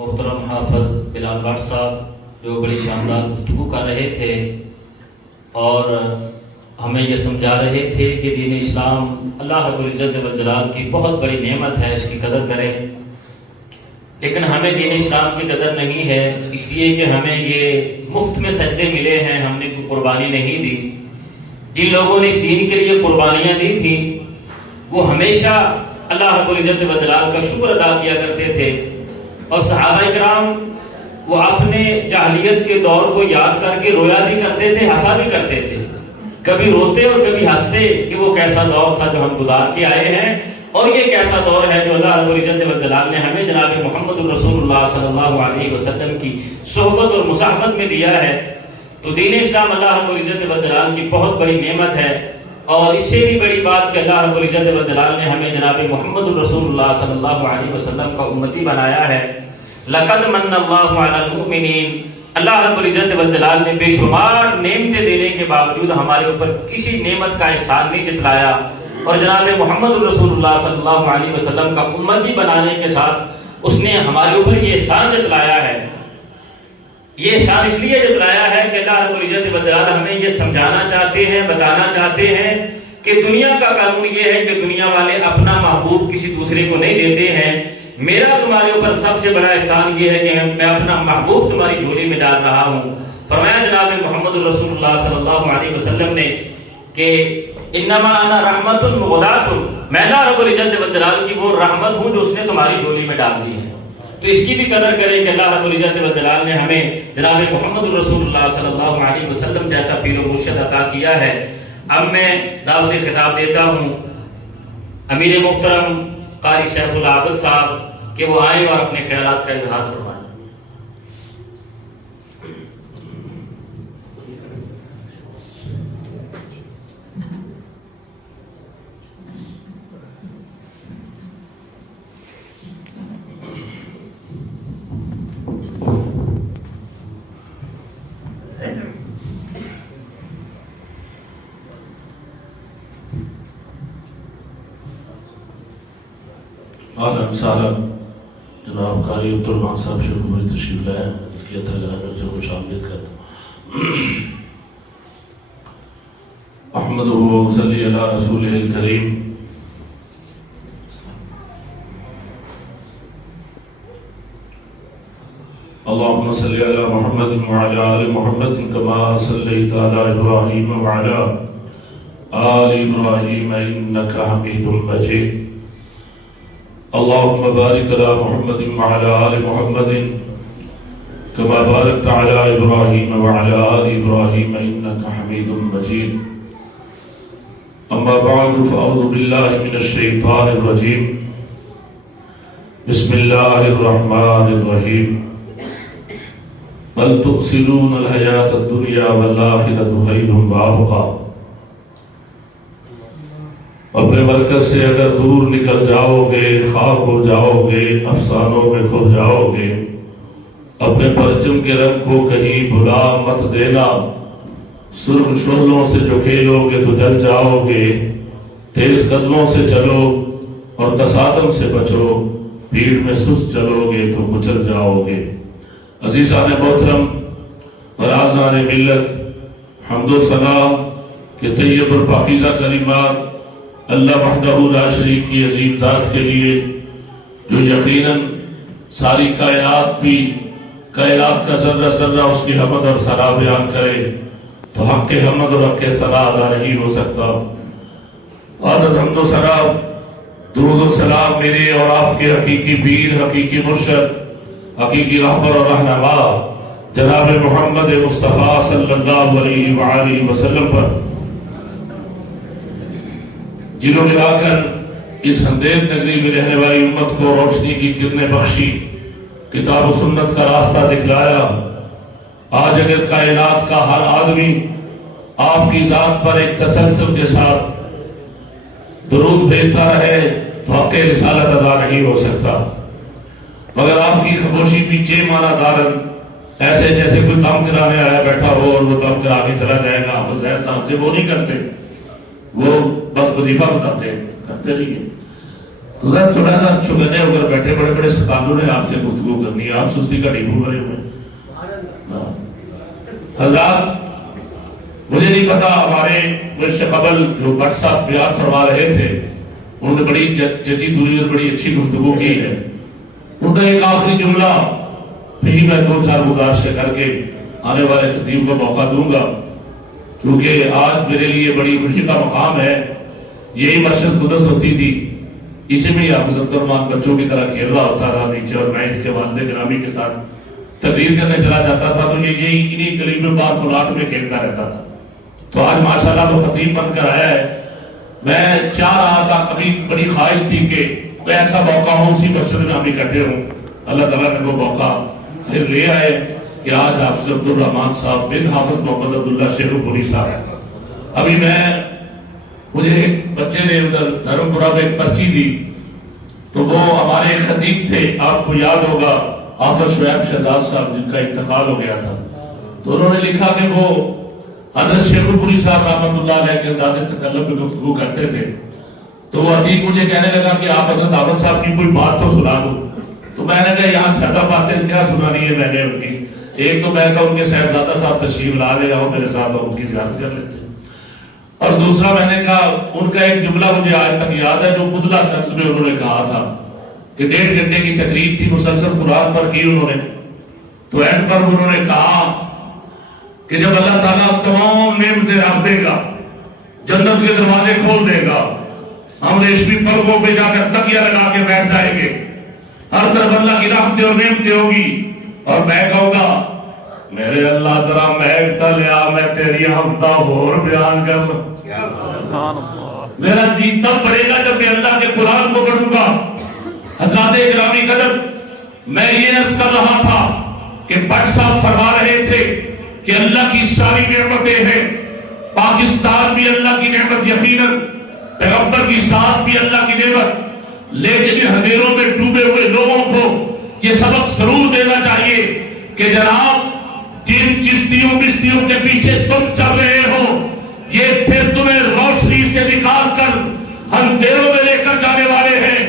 محترم حافظ بلال بٹ صاحب جو بڑی شاندار گفتگو کر رہے تھے اور ہمیں یہ سمجھا رہے تھے کہ دین اسلام اللہ رب العزت والجلال کی بہت بڑی نعمت ہے، اس کی قدر کریں۔ لیکن ہمیں دین اسلام کی قدر نہیں ہے، اس لیے کہ ہمیں یہ مفت میں سجدے ملے ہیں، ہم نے کوئی قربانی نہیں دی۔ جن لوگوں نے اس دین کے لیے قربانیاں دی تھی وہ ہمیشہ اللہ رب العزت والجلال کا شکر ادا کیا کرتے تھے، اور صحابہ کرام وہ اپنے جاہلیت کے دور کو یاد کر کے رویا بھی کرتے تھے، ہنسا بھی کرتے تھے، کبھی روتے اور کبھی ہنستے کہ وہ کیسا دور تھا جو ہم گزار کے آئے ہیں، اور یہ کیسا دور ہے جو اللہ رب العزت والجلال نے ہمیں جناب محمد رسول اللہ صلی اللہ علیہ وسلم کی صحبت اور مصاحبت میں دیا ہے۔ تو دین اسلام اللہ رب العزت والجلال کی بہت بڑی نعمت ہے، اور اس سے بھی بڑی بات کہ اللہ رب العزت والجلال نے ہمیں جناب محمد رسول اللہ صلی اللہ علیہ وسلم کا امتی بنایا ہے۔ لقد من اللہ علی المؤمنین، اللہ رب العزت والجلال نے بے شمار نعمتیں دینے کے باوجود ہمارے اوپر کسی نعمت کا احسان نہیں جتلایا، اور جناب محمد رسول اللہ صلی اللہ علیہ وسلم کا امتی بنانے کے ساتھ اس نے ہمارے اوپر یہ احسان جتلایا ہے۔ یہ احسان اس لیے جتلایا ہے کہ اللہ رب العزت والجلال ہمیں یہ سمجھانا چاہتے ہیں، بتانا چاہتے ہیں کہ دنیا کا قانون یہ ہے کہ دنیا والے اپنا محبوب کسی دوسرے کو نہیں دیتے ہیں۔ میرا تمہارے اوپر سب سے بڑا احسان یہ ہے کہ میں اپنا محبوب تمہاری جھولی میں ڈال رہا ہوں۔ فرمایا جناب محمد رسول اللہ صلی اللہ علیہ وسلم نے کہ انما انا رحمت مغدات، میں اللہ رب العزت والجلال کی وہ رحمت ہوں جو اس نے تمہاری جھولی میں ڈال دی ہے۔ تو اس کی بھی قدر کریں کہ اللہ رب العزت والجلال نے ہمیں جناب محمد رسول اللہ صلی اللہ علیہ وسلم جیسا پیر و مرشد عطا کیا ہے۔ اب میں دعوت خطاب دیتا ہوں امیر محترم قاری شیخ العابد صاحب کہ وہ آئیں اور اپنے خیالات کا اظہار فرمائیں۔ اہلا سہلا جناب قاری عبدالرحمان صاحب شکر تشریف لائے کیا تھا گرامی سے خوش آمدید کرتا ہوں۔ احمدہ و صلی علی رسولہ الکریم۔ اللہم صلی علی محمد وعلی آل محمد کما صلیت علی ابراہیم وعلی آل ابراہیم انکا حمید مجید۔ اللهم بارك على محمد وعلى آل محمد كما باركت على إبراهيم وعلى آل إبراهيم إنك حميد مجيد۔ أما بعد فأعوذ بالله من الشيطان الرجيم، بسم الله الرحمن الرحيم، بل تؤثرون الحياة الدنيا والآخرة خير وأبقى۔ اپنے مرکز سے اگر دور نکل جاؤ گے، خاک ہو جاؤ گے، افسانوں میں کھو جاؤ گے، اپنے پرچم کے رنگ کو کہیں بھلا مت دینا، سرخ شعلوں سے جو کھیلو گے تو جل جاؤ گے، تیز قدموں سے چلو اور تصادم سے بچو، بھیڑ میں سست چلو گے تو کچل جاؤ گے۔ عزیزان محترم، برادران ملت، حمد و ثنا کے طیب اور پاکیزہ کلمات اللہ وحدہ لا شریک کی عظیم ذات کے لیے، جو یقیناً ساری کائنات بھی، کائنات کا ذرہ ذرہ اس کی حمد اور ثنا بیان کرے تو حق کے حمد اور حق کے ثنا ادا نہیں ہو سکتا۔ عادت حمد و ثنا، درود و سلام میرے اور آپ کے حقیقی پیر، حقیقی مرشد، حقیقی رہبر اور رہنما جناب محمد مصطفیٰ صلی اللہ علیہ وآلہ وسلم پر، جنہوں نے آ کر اس اندھیر نگری میں رہنے والی امت کو روشنی کی کرنیں بخشی، کتاب و سنت کا راستہ دکھلایا۔ آج اگر کائنات کا ہر آدمی آپ کی ذات پر ایک تسلسل کے ساتھ درود بھیجتا رہے تو حق رسالت ادا نہیں ہو سکتا، مگر آپ کی خاموشی پیچھے مانا دارن ایسے جیسے کوئی دم کرانے آیا بیٹھا ہو اور وہ دم کرا کے چلا جائے گا، وہ زہر صاحب سے وہ نہیں کرتے، وہ بس وظیفہ بتاتے ہیں، کرتے نہیں ہیں۔ تو ذرا تھوڑا سا چگنے ہو کر بیٹھے، بڑے بڑے ستانوں نے آپ سے گفتگو کرنی ہے، آپ سستی کا ڈیبو بنے ہوئے۔ حضرات مجھے نہیں پتا، ہمارے مجھ سے قبل جو بٹ صاحب بیان فرما رہے تھے انہوں نے بڑی جچی دوری اور بڑی اچھی گفتگو کی ہے۔ ان کا ایک آخری جملہ پھر میں 2-4 گزارشیں کر کے آنے والے خطیب کو موقع دوں گا، کیونکہ آج میرے لیے بڑی خوشی کا مقام ہے۔ یہی مسجد قدس ہوتی تھی، اسی میں حافظ عبد الرحمان بچوں کی طرح کھیل رہا ہوتا رہا نیچے، اور میں اس کے والد گرامی کے ساتھ تقریر کرنے چلا جاتا تھا، تو یہ یہی انہی گلی میں بار پلاٹ میں کھیلتا رہتا تھا۔ تو آج ماشاءاللہ وہ خطیب بن کر آیا ہے۔ میں چاہ رہا تھا، کبھی بڑی خواہش تھی کہ کوئی ایسا موقع ہو اسی مسجد میں ہم اکٹھے ہوں۔ اللہ تعالیٰ نے وہ موقع پھر لے آئے کہ آج حافظ عبد الرحمان صاحب بن حافظ محمد عبداللہ شیخ پوری صاحب۔ ابھی مجھے ایک بچے نے ادھر دھرم پورہ میں ایک پرچی دی، تو وہ ہمارے خطیب تھے، آپ کو یاد ہوگا حافظ شعیب شہزاد صاحب، جن کا انتقال ہو گیا تھا۔ تو انہوں نے لکھا کہ وہ حضرت شیخ پوری صاحب رحمۃ اللہ علیہ کے انداز تکلم میں گفتگو کرتے تھے، تو وہ عتیق مجھے کہنے لگا کہ آپ حضرت حافظ صاحب کی کوئی بات تو سنا دو۔ تو میں نے کہا یہاں زیادہ باتیں کیا سنانی ہے میں نے ان کی، ایک تو میں کہا ان کے صاحبزادہ صاحب تشریف لا لے آؤ میرے ساتھ اور ان کی زیارت کر لیتے، اور دوسرا میں نے کہا ان کا ایک جملہ مجھے آج تک یاد ہے جو بدلا شخص میں انہوں نے کہا تھا کہ 1.5 گھنٹے کی تقریر تھی، مسلسل قرآن پر کی انہوں نے، تو اینڈ پر انہوں نے کہا کہ جب اللہ تعالیٰ تمام نعمتیں رکھ دے گا، جنت کے دروازے کھول دے گا، ہم ریشمی پلکوں پہ جا کر تکیہ لگا کے بیٹھ جائیں گے، ہر طرف اللہ کی رحمتیں اور نعمتیں ہوگی، اور میں کہوں گا میرے اللہ ذرا مہکتا لیا، میں تیری حمدہ اور بیان کر لوں۔ میرا جی تب بڑھے گا جب میں اللہ کے قرآن کو پڑھوں گا۔ حضرات گرامی قدر، میں یہ عرض کر رہا تھا کہ بٹ صاحب فرما رہے تھے کہ اللہ کی ساری نعمتیں ہیں، پاکستان بھی اللہ کی نعمت یقیناً، پیغمبر کی ذات بھی اللہ کی نعمت، لیکن اندھیروں میں ڈوبے ہوئے لوگوں کو یہ سبق ضرور دینا چاہیے کہ جناب جن چشتیوں بستیوں کے پیچھے تم چل رہے ہو، یہ پھر تمہیں روشنی سے نکال کر اندھیروں میں لے کر جانے والے ہیں،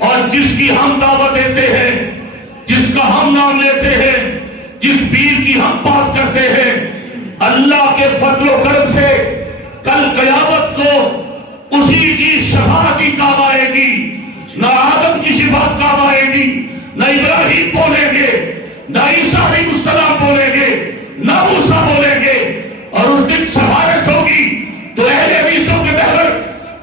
اور جس کی ہم دعوت دیتے ہیں، جس کا ہم نام لیتے ہیں، جس پیر کی ہم بات کرتے ہیں، اللہ کے فضل و کرم سے کل قیامت کو اسی کی شفاعت کی کام آئے گی، نہ آدم کی شفاعت کام آئے گی، نہ ابراہیم بولیں گے، نہ عیسیٰ علیہ السلام بولیں گے، نہ موسیٰ بولیں گے، اور اس دن سفارش ہوگی تو اہل حدیثوں کے محور،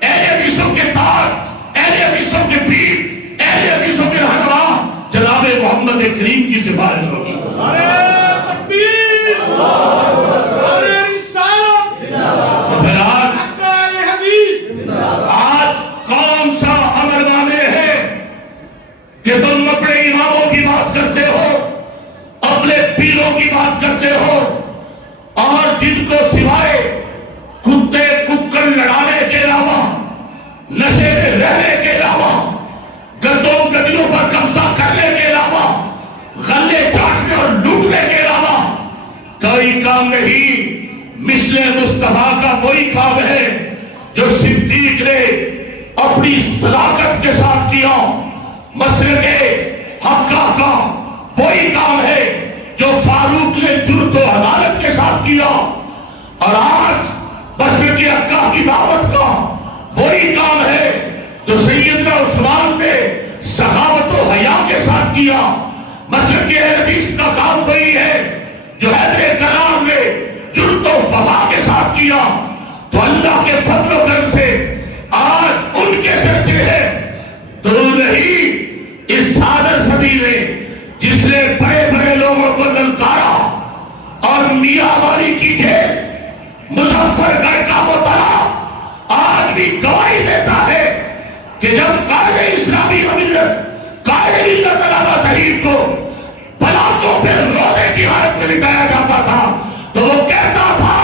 اہل حدیثوں کے تاج، اہل حدیثوں کے پیر، اہل حدیثوں کے رہنما جناب محمد کریم کی سفارش ہوگی۔ آج کون سا عمل والے ہیں کہ تم اپنے اماموں کی بات کرتے ہو، اپنے پیروں کی بات کرتے ہو، اور جن کو سوائے کتے ککڑ لڑانے کے علاوہ، نشے میں رہنے کے علاوہ، گدوں گدیوں پر قبضہ کرنے کے علاوہ، غلے چاٹنے اور لوٹنے کے علاوہ کوئی کام نہیں۔ مثل مصطفیٰ کا وہی کام ہے جو صدیق نے اپنی صداقت کے ساتھ کیا، مسلک حقہ کا وہی کام ہے جو فاروق نے جرأت و عدالت کے ساتھ کیا، اور آج مسلک حقہ کی دعوت کا وہی کام ہے جو سیدنا عثمان نے سخاوت و حیا کے ساتھ کیا۔ مسلک حدیث کا کام وہی ہے جو حیدر کرام نے جرأت و وفا کے ساتھ کیا۔ تو اللہ کے فضل و کرم سے آج ان کے سچے ہیں، ضرور نہیں اس صادر صدی میں جس نے بڑے بڑے لوگوں کو للکارا اور میاں والی کی جیل مظفر گڑھ کا مطالعہ آج بھی گواہی دیتا ہے کہ جب قائد اسلامی ملت، قائد ملت علامہ شریف کو پلاٹوں پہ روزے کی حالت میں لٹایا جاتا تھا تو وہ کہتا تھا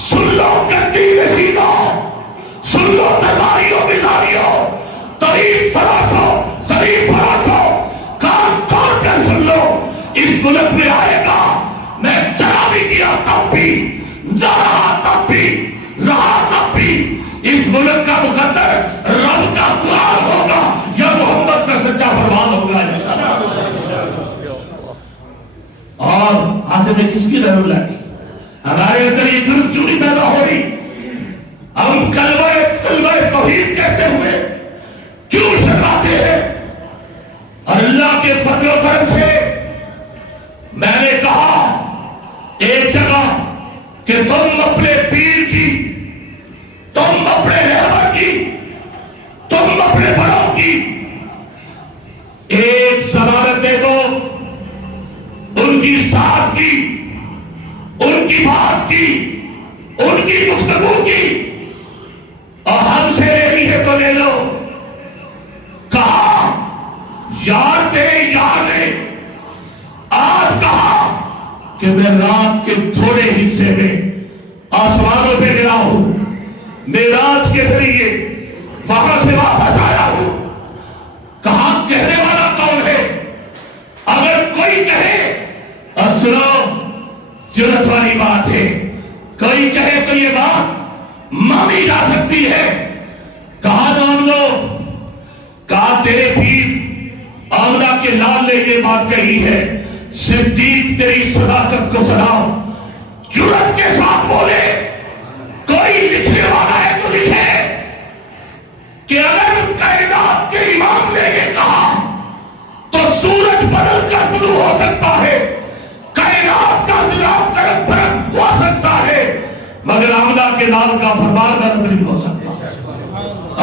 سن لو گندی نصیبوں، سن لو ترواریوں بیزاریوں، طریف فراسو شریف فراسو، کان توڑ کر سن لو، اس ملک میں آئے گا، میں چلا بھی کیا تب بھی، نہ رہا تب بھی، رہا تب بھی، اس ملک کا مقدر رب کا قرآن ہوگا، آج میں کس کی ضرورت لگی؟ ہمارے اندر یہ ضرورت کیوں نہیں پیدا ہو رہی؟ ہم کلمہ توحید کہتے ہوئے کیوں شرماتے ہیں؟ اور اللہ کے فضل و کرم سے میں نے کہا ایک جگہ کہ تم اپنے پیر کی، تم اپنے رہبر کی، تم اپنے بڑوں کی ایک ضمانت دے دو، ان کی ساتھ کی، ان کی بات کی، ان کی گفتگو کی، اور ہم سے لینی ہے تو لے لو۔ کہا یار دے یار دے، آج کہا کہ میں رات کے تھوڑے حصے میں آسمانوں پہ گرا ہوں، معراج کے ذریعے وہاں سے واپس آیا ہوں۔ کہا کہنے والا کون ہے؟ اگر کوئی کہے سنو جرت والی بات ہے، کوئی کہے تو یہ بات مانی جا سکتی ہے۔ کہا مان لو۔ کہا تیرے پیر آمنہ کے لال نے یہ بات کہی ہے، صدیق تیری صداقت کو سناؤ۔ جرت کے ساتھ بولے، کوئی لکھنے والا ہے تو لکھے کہ اگر کائنات کے امام نے یہ کہا تو سورج بدل کر طلوع ہو سکتا ہے، کائنات کا نظام طرف برق ہو سکتا ہے، مگر آمنہ کے لال کا فرمان بدل نہیں ہو سکتا۔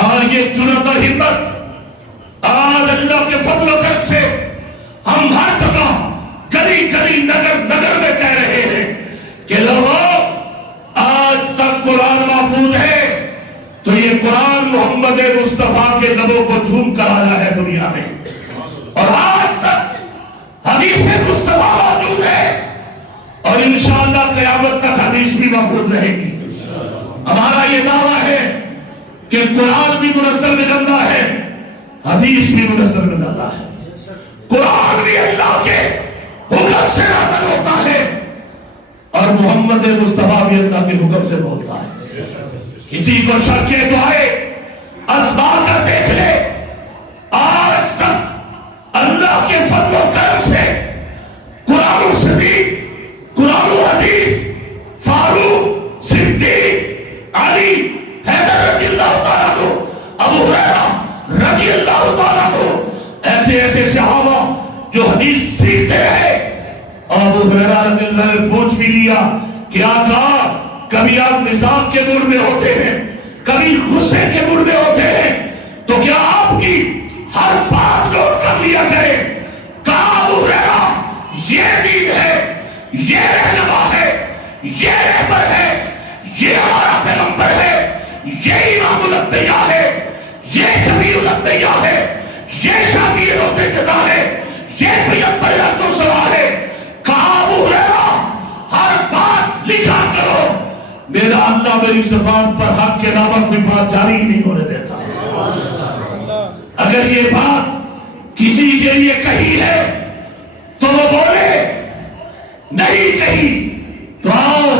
اور یہ جرت اور ہمت آج اللہ کے فضل و کرم سے ہم ہر جگہ گلی گلی نگر نگر میں کہہ رہے ہیں کہ لوگوں آج تک قرآن محفوظ ہے تو یہ قرآن محمد مصطفیٰ کے لبوں کو جھوم کر آیا ہے دنیا میں، اور آج تک حدیث مصطفیٰ موجود ہے، اور انشاءاللہ قیامت تک حدیث بھی محفوظ رہے گی۔ ہمارا یہ دعویٰ ہے کہ قرآن بھی منزل نکلتا ہے، حدیث بھی منزل نکلتا ہے، قرآن بھی اللہ کے حکم سے نازل ہوتا ہے، اور محمد مصطفیٰ بھی اللہ کے حکم سے بولتا ہے۔ کسی کو شک ہے تو آئے آزما کر دیکھ لے، آج تک اللہ کے فضل و کرم سے قرآن و صدیق، قرآن و حدیث، فاروق، صدیق، علی، حیدر رضی اللہ تعالیٰ عنہ، ابو ہریرہ رضی اللہ تعالیٰ عنہ، ایسے ایسے صحابہ جو حدیث سیکھتے رہے۔ ابو ہریرہ رضی اللہ نے پوچھ بھی لیا کہ آقا کبھی آپ نظام کے موڈ میں ہوتے ہیں، کبھی غصے کے موڈ میں ہوتے ہیں، تو کیا آپ کی ہر بات نوٹ کر لیا کرے؟ کہا ابو ہریرہ یہ دین ہے، یہ رہنما ہے، یہ رہبر ہے، یہ ہمارا پیغمبر ہے، یہ امام الانبیاء ہے، یہ شفیع الانبیاء ہے، یہ شافی روزے جزا ہے، یہ پیغمبر سوا ہے۔ کہا ابو ہریرہ ہر بات لکھا کرو، میرا اللہ میری زبان پر حق کے علاوہ کوئی بات جاری ہی نہیں ہونے دیتا۔ اگر یہ بات کسی کے لیے کہی ہے تو وہ بولے، نہیں کہی تو آؤ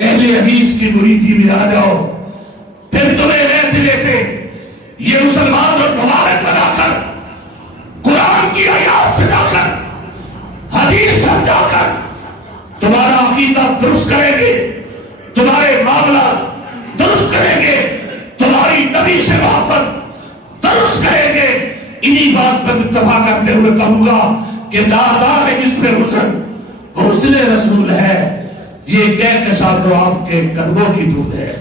اہل حدیث کی مریدی میں آ جاؤ، پھر تمہیں ویسے سے یہ مسلمان اور مبارک بنا کر قرآن کی آیات سے جا کر حدیث سمجھا کر تمہارا عقیدہ درست کریں گے، تمہارے معاملات درست کریں گے، تمہاری نبی سے محبت درست کریں گے۔ انہی بات پر اتفاق کرتے ہوئے کہوں گا کہ لازار ہے جس پہ حسن، حسن رسول ہے، یہ کہہ کے ساتھ آپ کے قدموں کی دھوپ ہے۔